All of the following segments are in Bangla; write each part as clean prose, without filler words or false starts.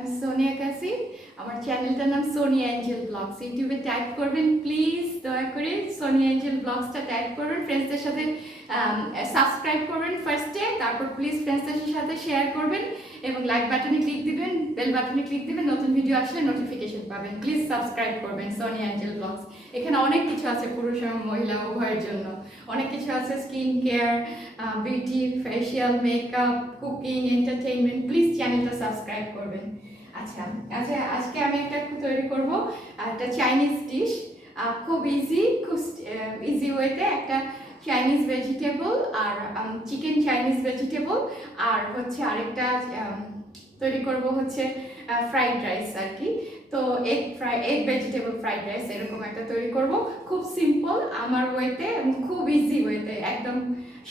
আমি সোনিয়া কাসিম। আমার চ্যানেলটার নাম সোনিয়া এঞ্জেল ব্লগস। ইউটিউবে টাইপ করবেন প্লিজ, দয়া করে সোনিয়া এঞ্জেল ব্লগসটা টাইপ করবেন, ফ্রেন্ডসদের সাথে সাবস্ক্রাইব করবেন ফার্স্টে, তারপর প্লিজ ফ্রেন্ডসদের সাথে শেয়ার করবেন এবং লাইক বাটনে ক্লিক দিবেন, বেল বাটনে ক্লিক দিবেন, নতুন ভিডিও আসলে নোটিফিকেশন পাবেন। প্লিজ সাবস্ক্রাইব করবেন সোনিয়া এঞ্জেল ব্লগস। এখানে অনেক কিছু আছে পুরুষ এবং মহিলা উভয়ের জন্য, অনেক কিছু আছে, skin care, beauty, facial, makeup, cooking, entertainment. Please চ্যানেলটা সাবস্ক্রাইব করবেন। আচ্ছা আচ্ছা, আজকে আমি একটা তৈরি করব একটা চাইনিজ ডিশ, খুব ইজি ওয়েতে একটা চাইনিজ ভেজিটেবল আর চিকেন চাইনিজ ভেজিটেবল, আর হচ্ছে আরেকটা তৈরি করব হচ্ছে ফ্রাইড রাইস আর কি। তো এগ ভেজিটেবল ফ্রাইড রাইস এরকম একটা তৈরি করব, খুব সিম্পল আমার ওয়েতে এবং খুব ইজি ওয়েতে, একদম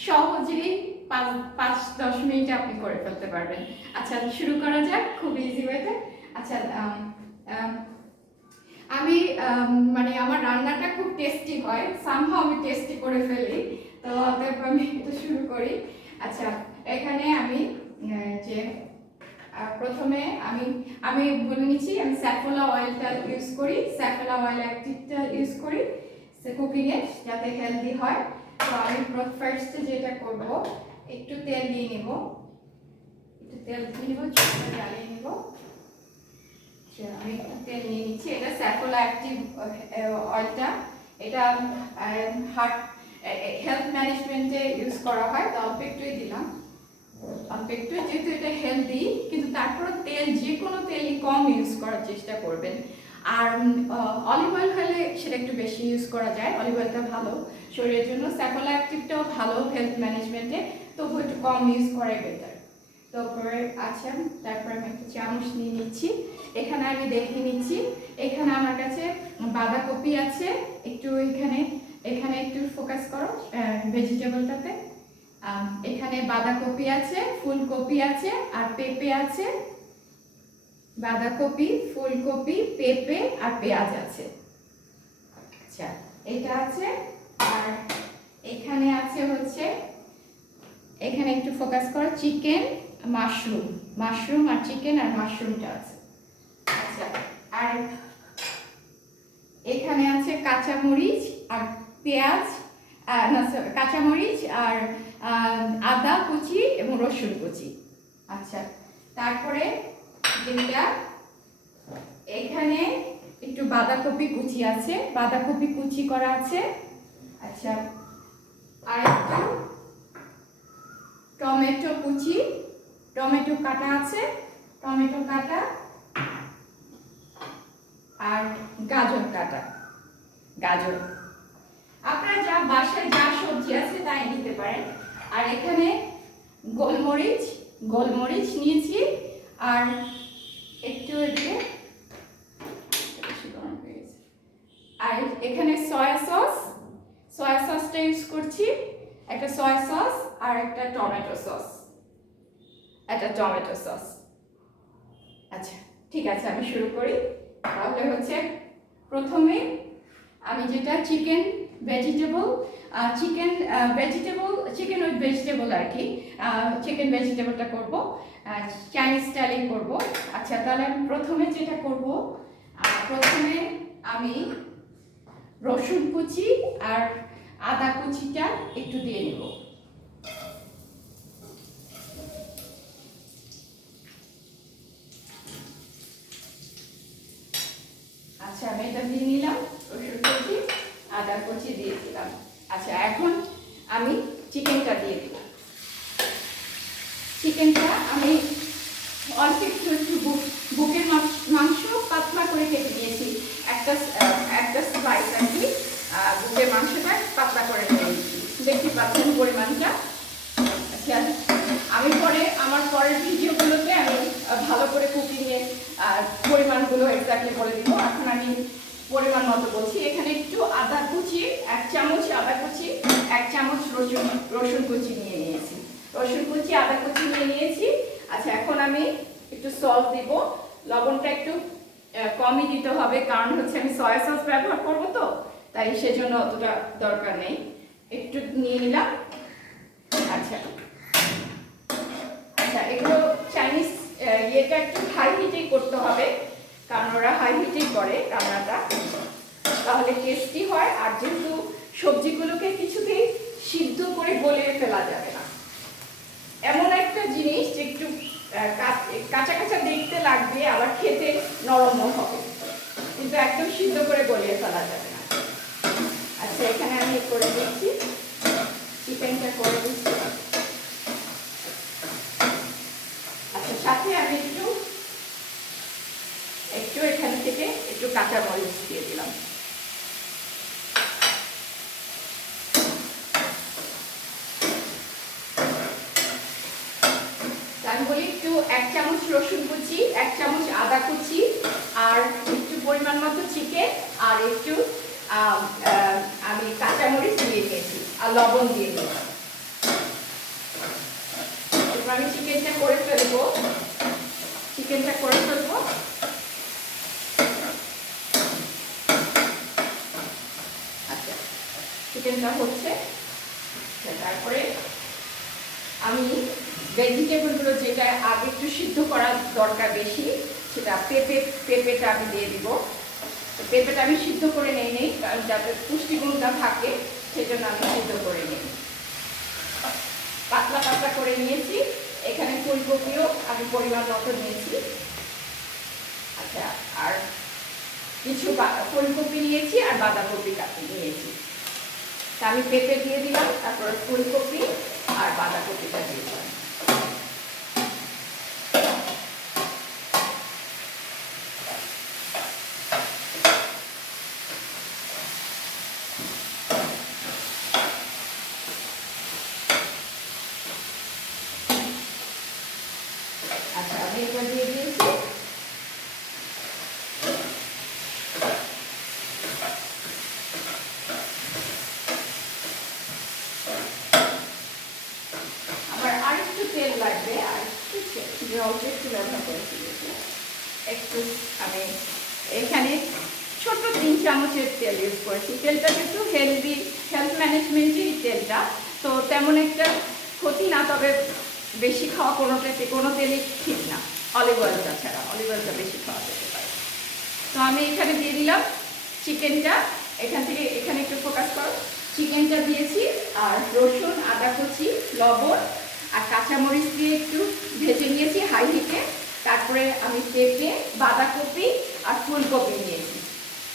সহজেই 5-10 মিনিটে আপনি করে ফেলতে পারবেন। আচ্ছা শুরু করা যাক খুব ইজি ওয়েতে। আচ্ছা আমি মানে আমার রান্নাটা খুব টেস্টি হয়, সামহাও আমি টেস্টি করে ফেলি, তো অতএব আমি এটা শুরু করি। আচ্ছা এখানে আমি যে প্রথমে আমি বলে নিচ্ছি, আমি স্যাফোলা অয়েলটা ইউজ করি, স্যাফোলা অয়েল অ্যাক্টিভটা ইউজ করি কুকিংয়ে যাতে হেলদি হয়। তো আমি ফার্স্টে যেটা করব, একটু তেল দিয়ে নেব, চুলাটা জ্বালিয়ে নেব। আমি একটু তেল নিয়ে নিচ্ছি, এটা স্যাফোলা অ্যাক্টিভ অয়েলটা, এটা হার্ট হেলথ ম্যানেজমেন্টে ইউজ করা হয়, তো অল্প একটুই দিলাম, অল্প একটু, যেহেতু এটা হেলদি, কিন্তু তারপরে তেল যে কোনো তেলই কম ইউজ করার চেষ্টা করবেন। আর অলিভ অয়েল হলে সেটা একটু বেশি ইউজ করা যায়, অলিভ অয়েলটা ভালো শরীরের জন্য, স্যাফোলা অ্যাক্টিভটাও ভালো হেলথ ম্যানেজমেন্টে, তবু একটু কম ইউজ করাই বেটার। তারপরে আচ্ছা, তারপরে আমি একটা চামচ নিয়ে নিচ্ছি, এখানে আমি দেখে নিচ্ছি, এখানে আমার কাছে বাঁধাকপি আছে, একটু এখানে একটু ফোকাস করো ভেজিটেবলটাতে। এখানে বাঁধাকপি আছে, ফুলকপি আছে আর পেঁপে আছে, বাঁধাকপি, ফুলকপি, পেঁপে আর পেঁয়াজ আছে। আচ্ছা এটা আছে, আর এখানে আছে হচ্ছে, এখানে একটু ফোকাস করো, চিকেন, মাশরুম আর চিকেন আর মাশরুমটা আছে। আচ্ছা আর এখানে আছে কাঁচামরিচ আর পেঁয়াজ, কাঁচামরিচ আর আদা কুচি এবং রসুন কুচি। আচ্ছা তারপরে যেটা এখানে একটু বাঁধাকপি কুচি আছে, বাঁধাকপি কুচি করা আছে। আচ্ছা আর একটু টমেটো কুচি, টমেটো কাটা আছে, টমেটো কাটা, আর গাজর কাটা, গাজর আপনারা যা বাসায় যা সবজি আছে তাই নিতে পারেন। আর এখানে গোলমরিচ নিয়েছি, আর একটু এদিকে, আর এখানে সয়া সসটা ইউজ করছি, একটা সয়া সস আর একটা টমেটো সস। আচ্ছা ঠিক আছে, আমি শুরু করি তাহলে। হচ্ছে প্রথমে আমি যেটা চিকেন উইথ ভেজিটেবল আর কি, চিকেন ভেজিটেবলটা করব, চাইনিজ স্টাইলে করব। আচ্ছা তাহলে আমি প্রথমে যেটা করব, প্রথমে আমি রসুন কুচি আর আদা কুচিটা একটু দিয়ে নেব। আচ্ছা আমি এটা দিয়ে নিলাম, রসুন কুচি, আদা কুচি দিয়ে দিলাম। আচ্ছা এখন আমি চিকেনটা দিয়ে দিব। চিকেনটা আমি অল্প একটু বুকের মাংস পাতলা করে কেটে দিয়েছি, একটা স্লাইস আর কি, বুকের মাংসটা পাতলা করে নিয়েছি, দেখতে পাচ্ছেন পরিমাণটা। আচ্ছা আমি আমার পরের ভিডিওগুলোতে আমি ভালো করে কুকিংয়ের পরিমাণগুলো এক্স্যাক্টলি বলে দিব, এখন আমি পরিমাণ মতো বলছি। এখানে একটু আদা কুচি, 1 চামচ আদা কুচি, 1 চামচ রসুন কুচি নিয়ে নিয়েছি, রসুন কুচি আদা কুচি নিয়ে নিয়েছি। আচ্ছা এখন আমি একটু সল্ট দিব, লবণটা একটু কমই দিতে হবে, কারণ হচ্ছে আমি সয়া সস ব্যবহার করব, তো তাই সেজন্য অতটা দরকার নেই, একটু নিয়ে নিলাম। আচ্ছা আচ্ছা এগুলো চাইনিজ ইয়েটা একটু হাই হিটেই করতে হবে, কারণ ওরা হাই হিটেই করে রান্নাটা, তাহলে টেস্টি হয়। আর যেহেতু সবজিগুলোকে কিছুতেই সিদ্ধ করে গলিয়ে ফেলা যাবে না, এমন একটা জিনিস যে একটু কাঁচা কাঁচা দেখতে লাগবে, আবার খেতে নরম হবে, কিন্তু একদম সিদ্ধ করে গলিয়ে ফেলা যাবে না। আচ্ছা, এখানে আমি করে দিচ্ছি, চিকেনটা করে দিচ্ছি। আচ্ছা, সাথে আমি একটু এখান থেকে একটু কাঁচা মরিচ দিয়ে দিলাম। আমি বলি একটু 1 চামচ রসুন কুচি, 1 চামচ আদা কুচি, আর একটু পরিমাণ মতো চিকেন, আর একটু আমি কাঁচামরিচ দিয়ে দিয়েছি, আর লবণ দিয়ে দিয়েছি। এবার আমি চিকেনটা করে ফেলবো। আচ্ছা, চিকেনটা হচ্ছে। তারপরে আমি ভেজিটেবলগুলো যেটা আগে একটু সিদ্ধ করার দরকার বেশি, সেটা পেঁপেটা আমি দিয়ে দিব। পেঁপেটা আমি সিদ্ধ করে নেই, কারণ যাতে পুষ্টিগুণটা থাকে সেজন্য আমি সিদ্ধ করে নিই। পাতলা পাতলা করে নিয়েছি। এখানে ফুলকপিও আমি পরিমাণ মতো নিয়েছি। আচ্ছা, আর কিছু ফুলকপি নিয়েছি আর বাঁধাকপি কাটি নিয়েছি। তা আমি পেঁপে দিয়ে দিলাম, তারপর ফুলকপি আর বাঁধাকপিটা দিয়ে দিলাম। আচ্ছা, আমি এবার দিয়ে দিয়েছি। আমার আরেকটু তেল লাগবে, আর অল্প একটু ব্যবহার করেছি। একটু আমি এখানে ছোট 3 চামচের তেল ইউজ করেছি। তেলটা কিন্তু হেলথ ম্যানেজমেন্টের তেলটা, তো তেমন একটা ক্ষতি না, তবে বেশি খাওয়া কোনো তেলই ঠিক না, অলিভ অয়েলটা ছাড়া। অলিভ অয়েলটা বেশি খাওয়া যেতে পারে। তো আমি এখানে দিয়ে দিলাম চিকেনটা। এখানে একটু ফোকাস করো। চিকেনটা দিয়েছি, আর রসুন, আদা কুচি, লবণ আর কাঁচামরিচ দিয়ে একটু ভেজে নিয়েছি হাই হিটে। তারপরে আমি পেঁপে, বাঁধাকপি আর ফুলকপি নিয়েছি।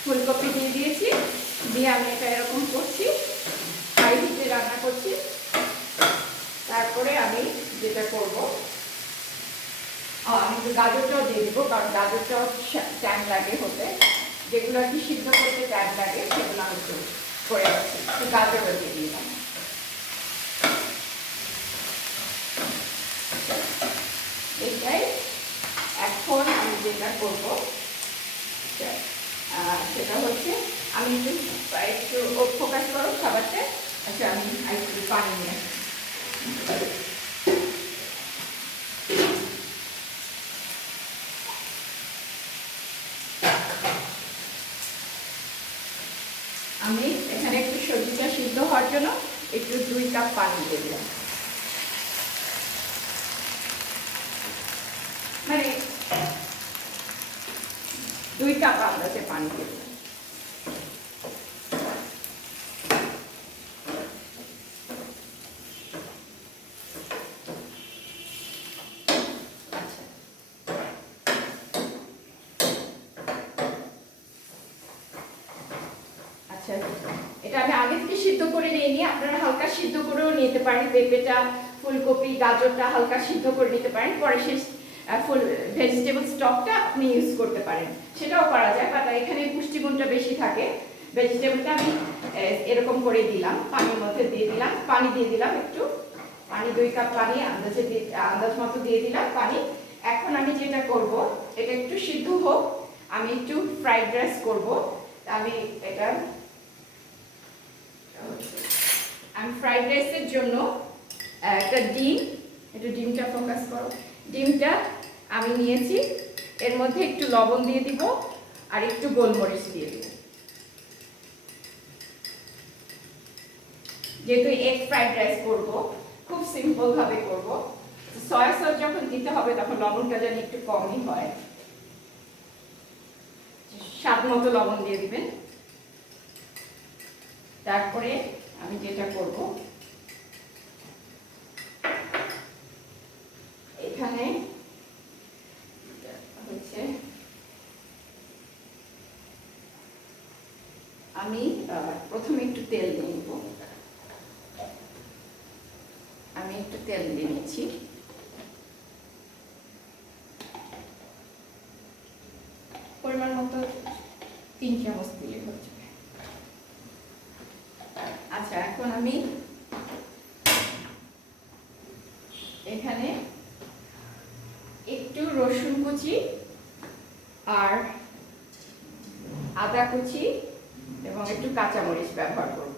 ফুলকপি দিয়ে দিয়েছি, দিয়ে আমি এটা এরকম করছি, হাই হিটে রান্না করছি। তারপরে আমি যেটা করব, আমি একটু গাজরটাও দিয়ে দিব, কারণ গাজরটাও টাইম লাগে হতে। যেগুলো আর কি সিদ্ধ করতে টাইম লাগে সেগুলো আমি একটু করে রাখছি। একটু গাজরটা দিয়ে দিলাম। এটাই এখন আমি যেটা করবো সেটা হচ্ছে, আমি একটু ফোকাস করো খাবারটা। আচ্ছা, আমি একটু পানি নিয়ে আমি এখানে একটু সবজিটা সিদ্ধ হওয়ার জন্য একটু 2 কাপ পানি দিয়ে দিলাম। মানে 2 কাপ আন্দাজে পানি দিয়ে দিলাম। আচ্ছা, এটা আমি আগে থেকে সিদ্ধ করে নিইনি, আপনারা হালকা সিদ্ধ করেও নিতে পারেন। পেঁপেটা, ফুলকপি, গাজরটা হালকা সিদ্ধ করে নিতে পারেন, পরে সেই ফুল ভেজিটেবল স্টকটা আপনি ইউজ করতে পারেন, সেটাও করা যায়। বাট এখানে পুষ্টিগুণটা বেশি থাকে। ভেজিটেবলটা আমি এরকম করে দিলাম, পানির মধ্যে দিয়ে দিলাম, পানি দিয়ে দিলাম একটু, পানি 2 কাপ পানি আন্দাজ মতো দিয়ে দিলাম পানি। এখন আমি যেটা করব, এটা একটু সিদ্ধ হোক, আমি একটু ফ্রাইড রাইস করব। আমি ফ্রাইড রাইসের জন্য একটা ডিমটা ফোকাস করো। ডিমটা আমি নিয়েছি, এর মধ্যে একটু লবণ দিয়ে দিব আর একটু গোলমরিচ দিয়ে দিব। যেহেতু এগ ফ্রাইড রাইস করব, খুব সিম্পল ভাবে করব, সয়া সস যখন দিতে হবে তখন লবণটা যেন একটু কমই হয়, স্বাদ মতো লবণ দিয়ে দিবেন। তারপরে আমি যেটা করব, এখানে হচ্ছে আমি প্রথমে একটু তেল দিয়ে নেব। আমি একটু তেল দিয়ে নিচ্ছি। পরিমাণ মতো 3 চামচ দিলে হচ্ছে। আচ্ছা, এখন আমি এখানে একটু রসুন কুচি আর আদা কুচি এবং একটু কাঁচামরিচ ব্যবহার করব,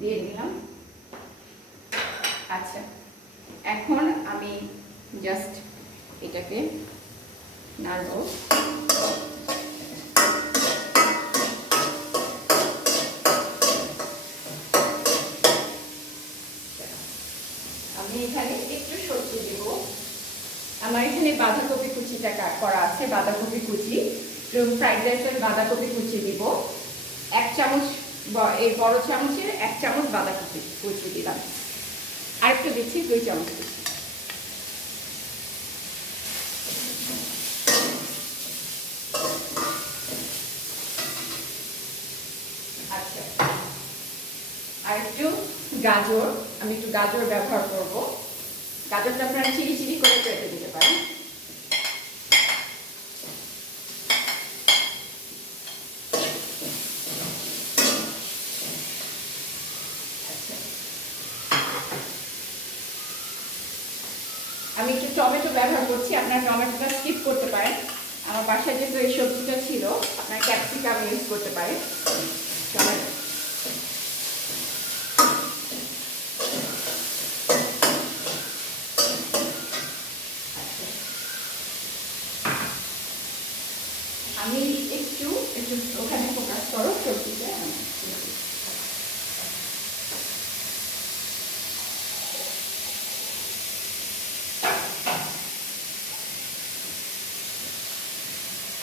দিয়ে দিলাম। আচ্ছা, এখন আমি জাস্ট এটাকে নাড়ব। আমি এখানে একটু সবজি দেব। আমার এখানে বাঁধাকপি কুচিটা করা আছে, বাঁধাকপি কুচি এবং ফ্রাইড রাইসের বাঁধাকপি কুচি দিব। 1 চামচ, এই বড় চামচের 1 চামচ বাঁধাকপি কুচি দিলাম। আর একটু দিচ্ছি 2 চামচ। আচ্ছা, আর একটু গাজর, আমি একটু গাজর ব্যবহার করব। গাজরটা আপনারা চিরি চিরি করে কেটে দিতে পারেন। আমি একটু টমেটো ব্যবহার করছি, আপনারা টমেটোটা স্কিপ করতে পারেন। আমার বাসায় যেহেতু এই সবজিটা ছিল, আপনারা ক্যাপসিকাম ইউজ করতে পারেন। টমেটো আমি একটু একটু ওখানে ফোকাস করো সবজিটা।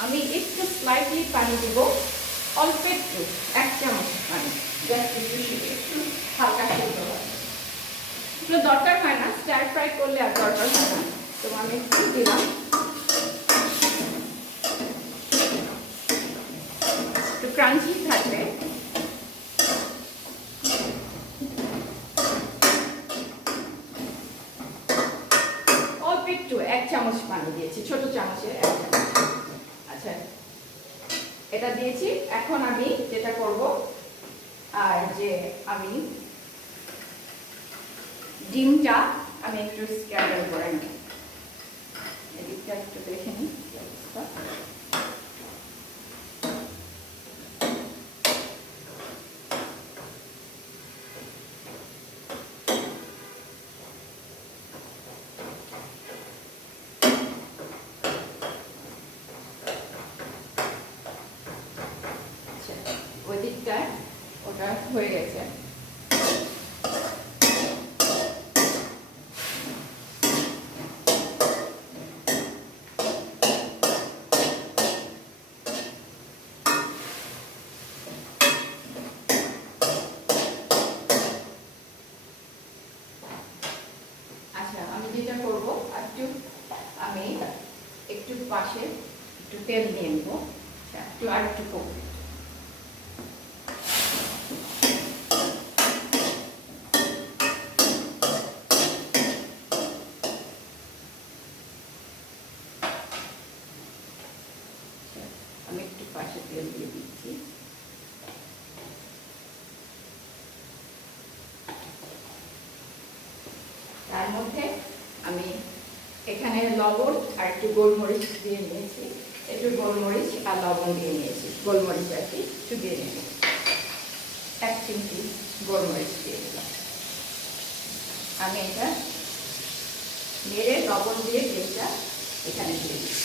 আমি একটু স্লাইটলি পানি দেব, অল্প একটু, 1 চামচ পানি, জাস্ট একটু হালকা সেদ্ধ হয়। এগুলো দরকার হয় না, স্টার ফ্রাই করলে আর দরকার হয় না, তো আমি একটু দিলাম। একটু ক্রাঞ্চি থাকবে। অল্প একটু 1 চামচ পানি দিয়েছি, ছোট চামচের 1 চামচ। আচ্ছা, এটা দিয়েছি। এখন আমি যেটা করব, আর যে আমি ডিমটা আমি একটু স্ক্র্যাম্বল করে নিই। এদিকটা একটু দেখে নিই কি অবস্থা। ওই দিকটা ওটা হয়ে গেছে। আচ্ছা, আমি যেটা করবো, আমি একটু পাশে একটু তেল নিয়ে নেবো, আর একটু করবো। আমি একটু পাশে তেল দিয়ে দিচ্ছি। তার মধ্যে আমি এখানে লবণ আর একটু গোলমরিচ দিয়ে নিয়েছি, একটু গোলমরিচ আর লবণ দিয়ে নিয়েছি। গোলমরিচ আর কি একটু দিয়ে নেব, 1 চিমটি গোলমরিচ দিয়ে দিলাম। আমি এটা নেড়ে লবণ দিয়ে তেলটা এখানে দিয়ে দিচ্ছি।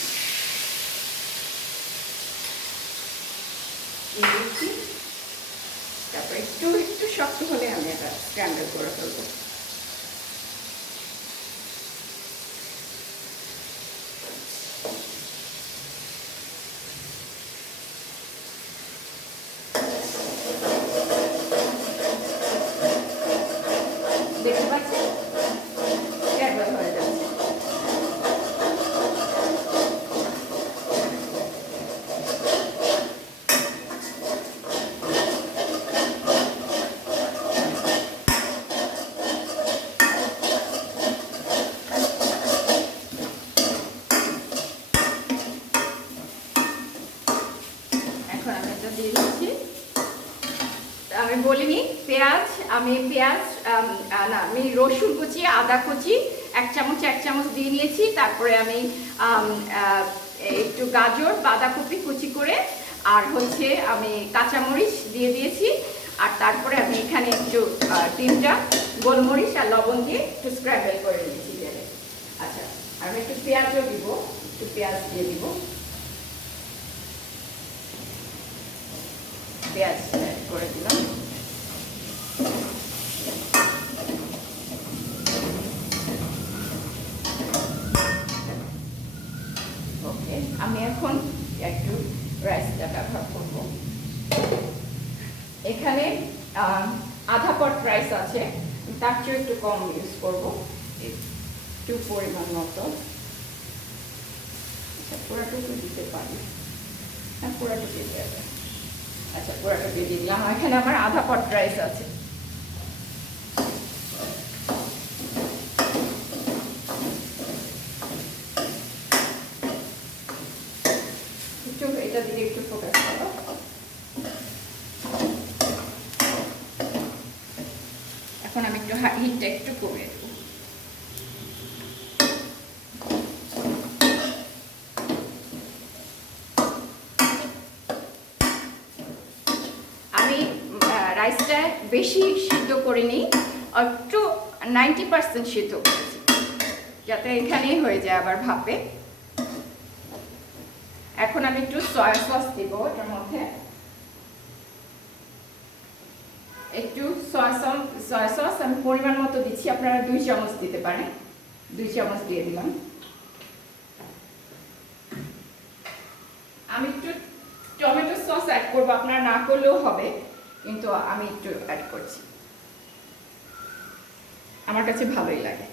তারপর একটু একটু শক্ত হলে আমি এটা স্ক্র্যাম্বল করে ফেলবো। বলিনি পেঁয়াজ, আমি রসুন কুচি, আদা কুচি 1 চামচ দিয়ে নিয়েছি। তারপরে আমি একটু গাজর, বাঁধাকপি কুচি করে, আর হচ্ছে আমি কাঁচামরিচ দিয়ে দিয়েছি। আর তারপরে আমি এখানে একটু 3টা গোলমরিচ আর লবণ দিয়ে একটু স্ক্র্যাম্বল করে নিয়েছি তেলে। আচ্ছা, আমি একটু পেঁয়াজও দিব, একটু পেঁয়াজ দিয়ে দিব। পেঁয়াজ করে দিলাম। ওকে, আমি এখন একটু রাইসটা ব্যবহার করব। এখানে আধা পট রাইস আছে, তার চেয়ে একটু কম ইউজ করব, একটু পরিমাণ মতো। পুরাটুকু দিতে পারি, হ্যাঁ পুরাটুকু দিয়ে যাবে। আচ্ছা, পুরাটুকু দিয়ে দিলাম। এখানে আমার আধা পট রাইস আছে। একটু এটা দিকে একটু ফোকাস করো। এখন আমি একটু হিটটা একটু কমিয়ে দেবো। আমি রাইসটা বেশি সিদ্ধ করিনি, একটু 90% সিদ্ধ করেছি, যাতে এখানেই হয়ে যায় আবার ভাপে। এখন আমি একটু সয়া সস দিব এটার মধ্যে, একটু সয়া সস আমি পরিমাণ মতো দিচ্ছি, আপনারা 2 চামচ দিতে পারেন। 2 চামচ দিয়ে দিলাম। আমি একটু টমেটো সস অ্যাড করবো, আপনারা না করলেও হবে, কিন্তু আমি একটু অ্যাড করছি, আমার কাছে ভালোই লাগে।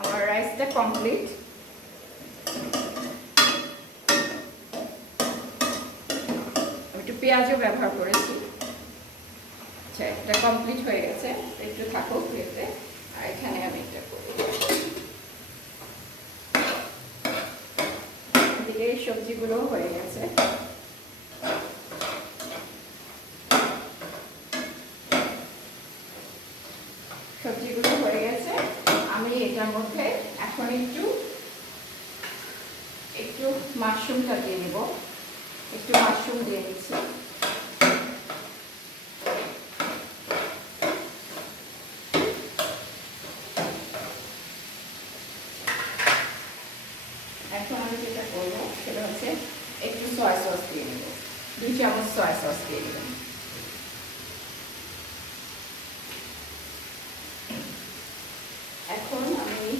আমার রাইসটা কমপ্লিট। আমি একটু পেঁয়াজও ব্যবহার করেছি। আচ্ছা, এটা কমপ্লিট হয়ে গেছে, একটু থাকুক এতে। আর এখানে আমি এটা করব, এদিকে সবজিগুলো হয়ে গেছে। সবজিগুলো হয়ে গেছে, আমি এটার মধ্যে এখন একটু মাশরুমটা দিয়ে নেব। একটু মাশরুম দিয়ে দিচ্ছি। এখন আমি যেটা করবো সেটা হচ্ছে একটু সয়া সস দিয়ে নেব, 2 চামচ সয়া সস দিয়ে নেব। এখন আমি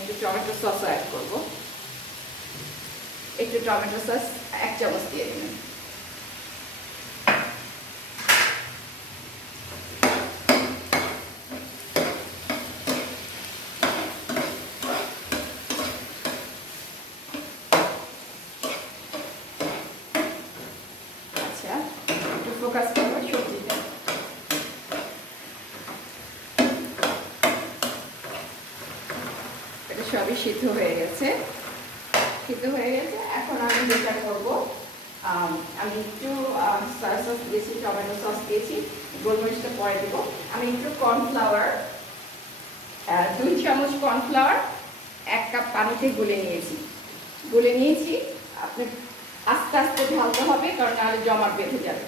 একটু টমেটো সস অ্যাড করবো, একটু টমেটো সস 1 চামচ দিয়ে দেবেন। আচ্ছা, একটু ফোকাস করবো সবজিটা। এটা সবই সিদ্ধ হয়ে গেছে, এখন আমি যেটা করবো, আমি একটু সয়া সস দিয়েছি, টমেটো সস দিয়েছি, গোলমরিচটা পরে দেবো। আমি একটু কর্নফ্লাওয়ার, 2 চামচ কর্নফ্লাওয়ার 1 কাপ পানিতে গুলে নিয়েছি। আপনি আস্তে আস্তে ঢালতে হবে, কারণ নাহলে জমাট বেঁধে যাবে।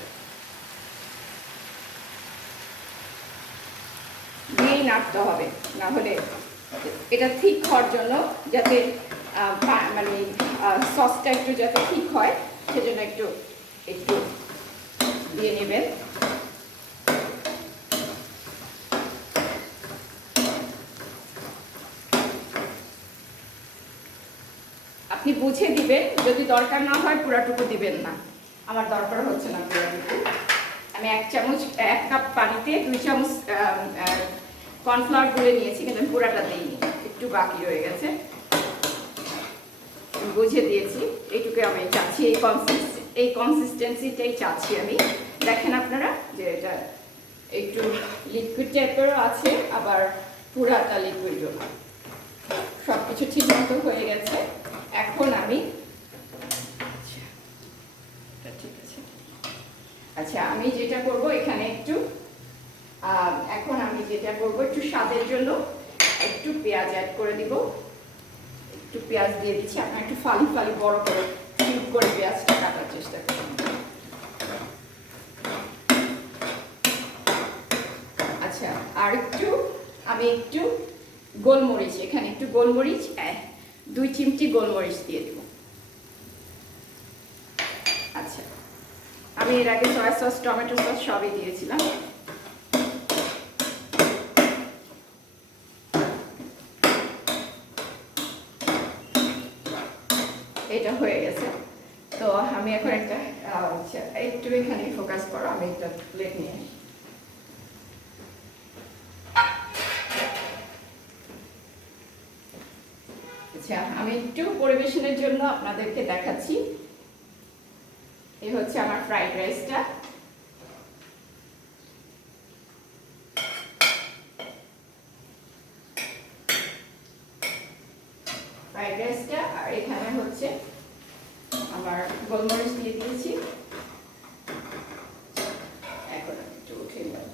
দিয়েই নাড়তে হবে, না হলে এটা ঠিক হওয়ার জন্য, যাতে মানে সসটা একটু যাতে ঠিক হয়, সেজন্য একটু দিয়ে নেবেন। আপনি বুঝে দিবেন, যদি দরকার না হয় পুরাটুকু দিবেন না, আমার দরকার হচ্ছে না পুরাটুকু। আমি 1 কাপ পানিতে 2 চামচ কর্নফ্লাওয়ার গুলে নিয়েছি, কিন্তু আমি পুরাটা দিইনি, একটু বাকি রয়ে গেছে, বুঝে দিয়েছি। এইটুকু আমি চাচ্ছি, এই কনসিস্টেন্সিটাই চাচ্ছি আমি। দেখেন আপনারা যে এটা একটু লিকুইড টাইপেরও আছে, আবার পুরাটা লিকুইডও, সব কিছু ঠিক মতো হয়ে গেছে। এখন আমি ঠিক আছে, আচ্ছা আমি যেটা করব এখানে একটু এখন আমি যেটা করব একটু স্বাদের জন্য একটু পেঁয়াজ অ্যাড করে দিব। একটু পেঁয়াজ দিয়ে দিচ্ছি, আপনার একটু ফালি ফালি বড় করে কিউব করে পেঁয়াজটা কাটার চেষ্টা করুন। আচ্ছা, আর একটু আমি একটু গোলমরিচ, এখানে একটু গোলমরিচ 2 চিমটি গোলমরিচ দিয়ে দেব। আচ্ছা, আমি এর আগে সয়া সস, টমেটো সস সবই দিয়েছিলাম। এটা হয়ে গেছে, তো আমি এখন একটা একটু এখানে ফোকাস করো, আমি একটা প্লেট নিয়ে আসি। আচ্ছা, আমি একটু পরিবেশনের জন্য আপনাদেরকে দেখাচ্ছি। এই হচ্ছে আমার ফ্রাইড রাইসটা। ফ্রাইড রাইসটা, আর এখানে হচ্ছে আমার গোলমরিচ দিয়ে দিয়েছি। এখন একটু উঠে যাই।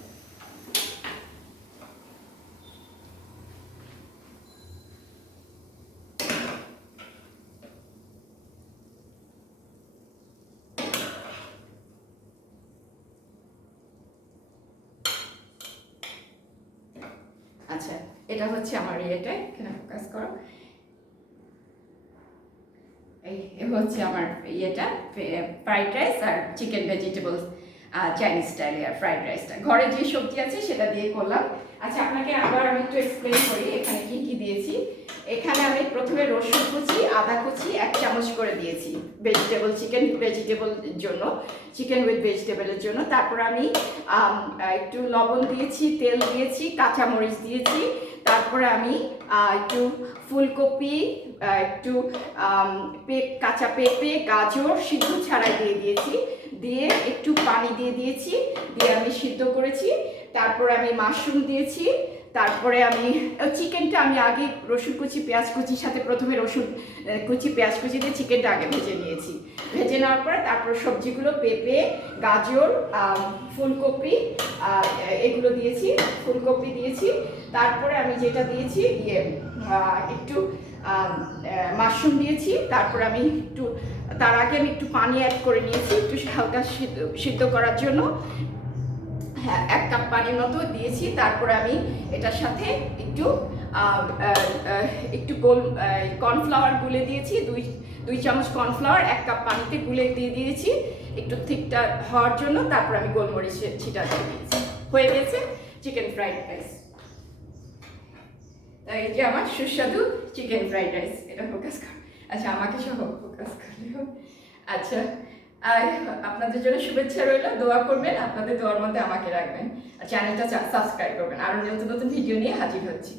আচ্ছা, এটা হচ্ছে আমার ইয়েটা, এখানে ফোকাস করো। এই হচ্ছে আমার ইয়েটা, ফ্রাইড রাইস আর চিকেন ভেজিটেবলস, চাইনিজ স্টাইলের ফ্রাইড রাইসটা। ঘরে যে সবজি আছে সেটা দিয়ে করলাম। আচ্ছা, আপনাকে আবার আমি একটু এক্সপ্লেন করি এখানে কি কি দিয়েছি। এখানে আমি প্রথমে রসুন কুচি, আদা কুচি 1 চামচ করে দিয়েছি চিকেন ভেজিটেবল জন্য, চিকেন উইথ ভেজিটেবলের জন্য। তারপর আমি একটু লবণ দিয়েছি, তেল দিয়েছি, কাঁচামরিচ দিয়েছি। তারপরে আমি একটু ফুলকপি, একটু কাঁচা পেঁপে, গাজর সিদ্ধ ছাড়াই দিয়ে দিয়েছি, দিয়ে একটু পানি দিয়ে দিয়েছি, দিয়ে আমি সিদ্ধ করেছি। তারপরে আমি মাশরুম দিয়েছি। তারপরে আমি চিকেনটা আমি আগে রসুন কুচি, পেঁয়াজ কুচির সাথে প্রথমে রসুন কুচি, পেঁয়াজ কুচি দিয়ে চিকেনটা আগে ভেজে নিয়েছি। ভেজে নেওয়ার পরে তারপর সবজিগুলো পেঁপে, গাজর, ফুলকপি এগুলো দিয়েছি, ফুলকপি দিয়েছি। তারপরে আমি যেটা দিয়েছি একটু মাশরুম দিয়েছি। তারপর আমি একটু তার আগে আমি একটু পানি অ্যাড করে নিয়েছি, একটু হালকা সিদ্ধ করার জন্য। হ্যাঁ, 1 কাপ পানির মতো দিয়েছি। তারপরে আমি এটার সাথে একটু একটু কর্নফ্লাওয়ার গুলে দিয়েছি, 2 চামচ কর্নফ্লাওয়ার 1 কাপ পানিতে গুলে দিয়ে দিয়েছি একটু থিকটা হওয়ার জন্য। তারপর আমি গোলমরিচ ছিটা দিয়ে দিয়েছি। হয়ে গেছে চিকেন ফ্রাইড রাইস। তাই এই যে আমার সুস্বাদু চিকেন ফ্রাইড রাইস। এটা ফোকাস কর, আচ্ছা আমাকে সহ ফোকাস করলেও। আচ্ছা, আর আপনাদের জন্য শুভেচ্ছা রইল, দোয়া করবেন, আপনাদের দোয়ার মধ্যে আমাকে রাখবেন, আর চ্যানেলটা সাবস্ক্রাইব করবেন। আরও নতুন নতুন ভিডিও নিয়ে হাজির হচ্ছি।